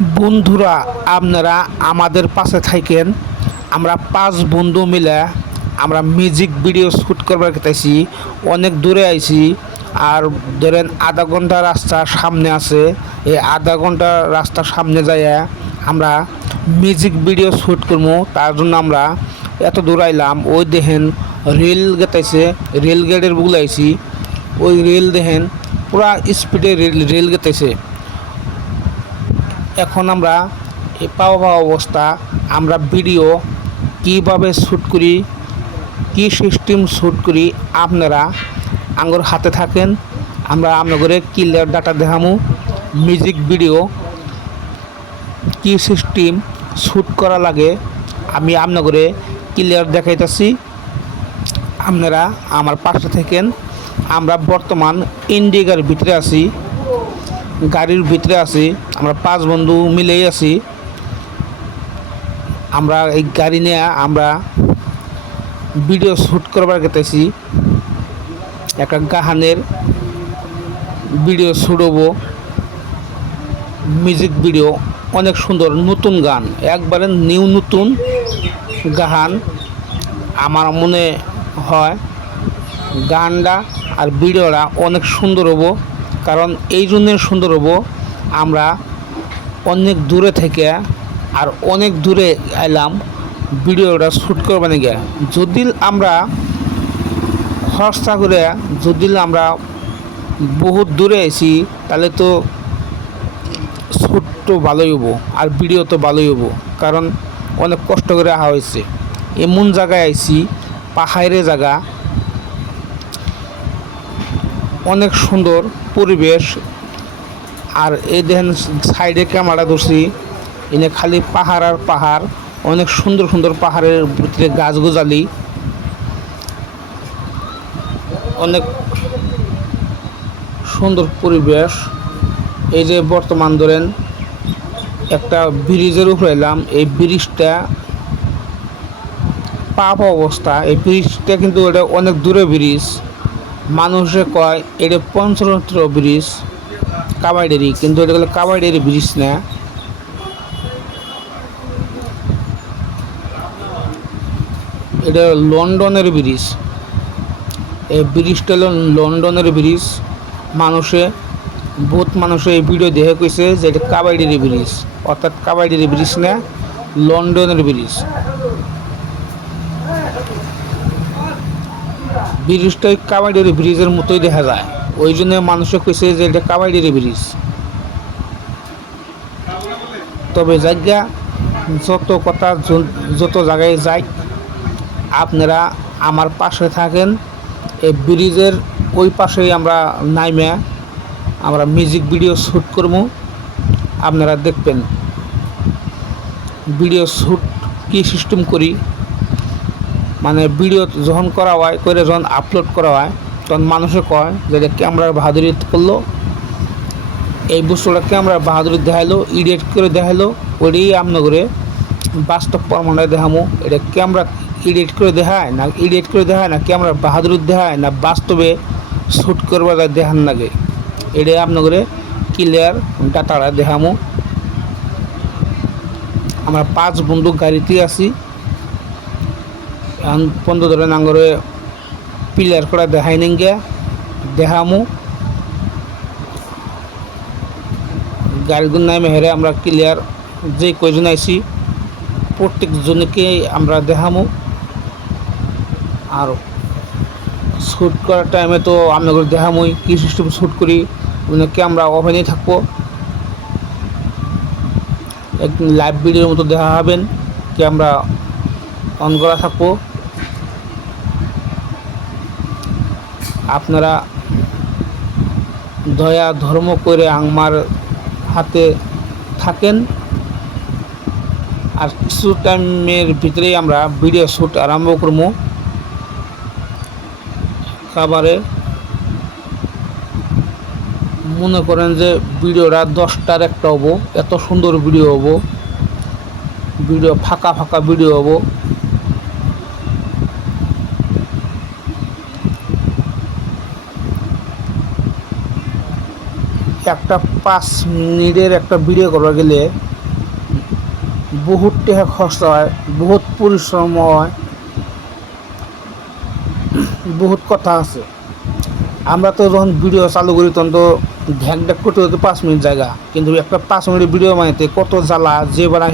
বন্ধুরা, আপনারা আমাদের পাশে থাকেন। আমরা পাঁচ বন্ধু মিলে আমরা মিউজিক ভিডিও শ্যুট করবার গেতেছি অনেক দূরে আইছি। আর ধরেন আধা ঘণ্টা রাস্তা সামনে আছে। এই আধা ঘণ্টা রাস্তার সামনে যাইয়া আমরা মিউজিক ভিডিও শ্যুট করব তার জন্য আমরা এত দূর আইলাম। ওই দেখেন রেল গেতাইছে। রেল গেটের বুগলে আইছি। ওই রেল দেখেন পুরা স্পিডে রেল রেল গেতেছে এখন আমরা এই পাওয়া অবস্থা, আমরা ভিডিও কীভাবে শ্যুট করি, কী সিস্টেম শ্যুট করি, আপনারা আঙ্গুর হাতে থাকেন, আমরা আপনাদের ক্লিয়ার ডাটা দেখামু মিউজিক ভিডিও কী সিস্টেম শ্যুট করা লাগে, আমি আপনাদের ক্লিয়ার দেখাইতেছি, আপনারা আমার পাশে থাকেন, আমরা বর্তমান ইন্ডিগার ভিতরে আছি। গাড়ির ভিতরে আছি, আমরা পাঁচ বন্ধু মিলেই আছি। আমরা এই গাড়ি নিয়ে আমরা ভিডিও শ্যুট করবার গেতেছি। একটা গাহানের ভিডিও হব। মিউজিক ভিডিও অনেক সুন্দর নতুন গান, একবারে নিউ নতুন গাহান আমার মনে হয়। গানটা আর ভিডিওটা অনেক সুন্দর হব। কারণ এই জন্যে সুন্দর হব আমরা অনেক দূরে থেকে আর অনেক দূরে এলাম ভিডিওটা শ্যুট করবার গিয়ে। যদি আমরা খরচা করে যদি আমরা বহুত দূরে আছি তাহলে তো শ্যুট তো ভালোই হব আর ভিডিও তো ভালোই হব, কারণ অনেক কষ্ট করে আহা হয়েছে। এমন জায়গায় আইছি, পাহাড়ের জায়গা অনেক সুন্দর পরিবেশ। আর এই দেখেন সাইডে ক্যামেরা ধরছি। এনে খালি পাহাড় আর পাহাড়, অনেক সুন্দর সুন্দর পাহাড়ের ভিতরে গাছ গোজালি অনেক সুন্দর পরিবেশ। এই যে বর্তমান ধরেন একটা ব্রিজের উপরে এলাম, এই ব্রিজটা পাপ অবস্থা। এই ব্রিজটা কিন্তু এটা অনেক দূরে ব্রিজ। মানুষে কয়, এটা পঞ্চতন্ত্র ব্রিজ, কাবাইডেরি। কিন্তু এটা হলো কাবাইডেরি ব্রিজ না। এটা লন্ডনের ব্রিজ। এই ব্রিজটা হলো লন্ডনের ব্রিজ। মানুষে, বহুত মানুষে এই ভিডিও দেখে কইছে যে এটা কাবাইডেরি ব্রিজ। অর্থাৎ কাবাইডেরি ব্রিজ না, লন্ডনের ব্রিজ। ব্রিজটা ওই কাবাইডেরি ব্রিজের মতোই দেখা যায়। ওই জন্য মানুষে কইছে যে এটা কাবাইডেরি ব্রিজ। তবে জায়গা, যত কথা যত জায়গায় যাই, আপনারা আমার পাশে থাকেন। এই ব্রিজের ওই পাশেই আমরা নাইমে আমরা মিউজিক ভিডিও শ্যুট করব। আপনারা দেখবেন। ভিডিও শ্যুট কী সিস্টেম করি? মানে ভিডিও যখন করা হয়, করে যখন আপলোড করা হয়, তখন মানুষে কয় যে এটা ক্যামেরার বাহাদুরি করল। এই বস্তুটা ক্যামেরার বাহাদুরি দেখাইলো ইডিট করে দেখাইলো, ওইটাই আপনাদের বাস্তব প্রমাণে দেখামো। এটা ক্যামেরা এডিট করে দেখায় না এডিট করে দেখায় না ক্যামেরা বাহাদুরি দেখায় না, বাস্তবে শ্যুট করবার দেখান লাগে। এটাই আপনাদের ক্লিয়ার ডাটাটা দেখামো। আমরা পাঁচ বন্ধু গাড়িতে আছি। পর্যন্ত ধরে নাঙ্গরে পিলার করা দেখাই নেন গিয়া দেখামু গাড়িগুলো নামে হেরে আমরা ক্লিয়ার যে কয়জন আইছি প্রত্যেকজনকে আমরা দেখামু। আর শ্যুট করার টাইমে তো আপনাদের দেখামই, কী সিস্টেম শ্যুট করি মানে ক্যামেরা ওভেনেই থাকব? লাইভ ভিডিওর মতো দেখা হবেন ক্যামেরা অন করা থাকব। আপনারা দয়া ধর্ম করে আমার হাতে থাকেন। আর কিছু টাইমের ভিতরেই আমরা ভিডিও শ্যুট আরম্ভ করব। খাবারে মনে করেন যে ভিডিওটা দশটার একটা হব, এত সুন্দর ভিডিও হব। ভিডিও ফাঁকা ফাঁকা ভিডিও হব। একটা পাঁচ মিনিটের একটা ভিডিও করা গেলে বহুত টাকা খরচ হয়, বহুত পরিশ্রম হয়, বহুত কথা আছে। আমরা তো যখন ভিডিও চালু করি তখন তো ঢ্যাক ঢ্যাক করতে হতো পাঁচ মিনিট জায়গা, কিন্তু একটা পাঁচ মিনিট ভিডিও বানাইতে কত জ্বালা, যে বানা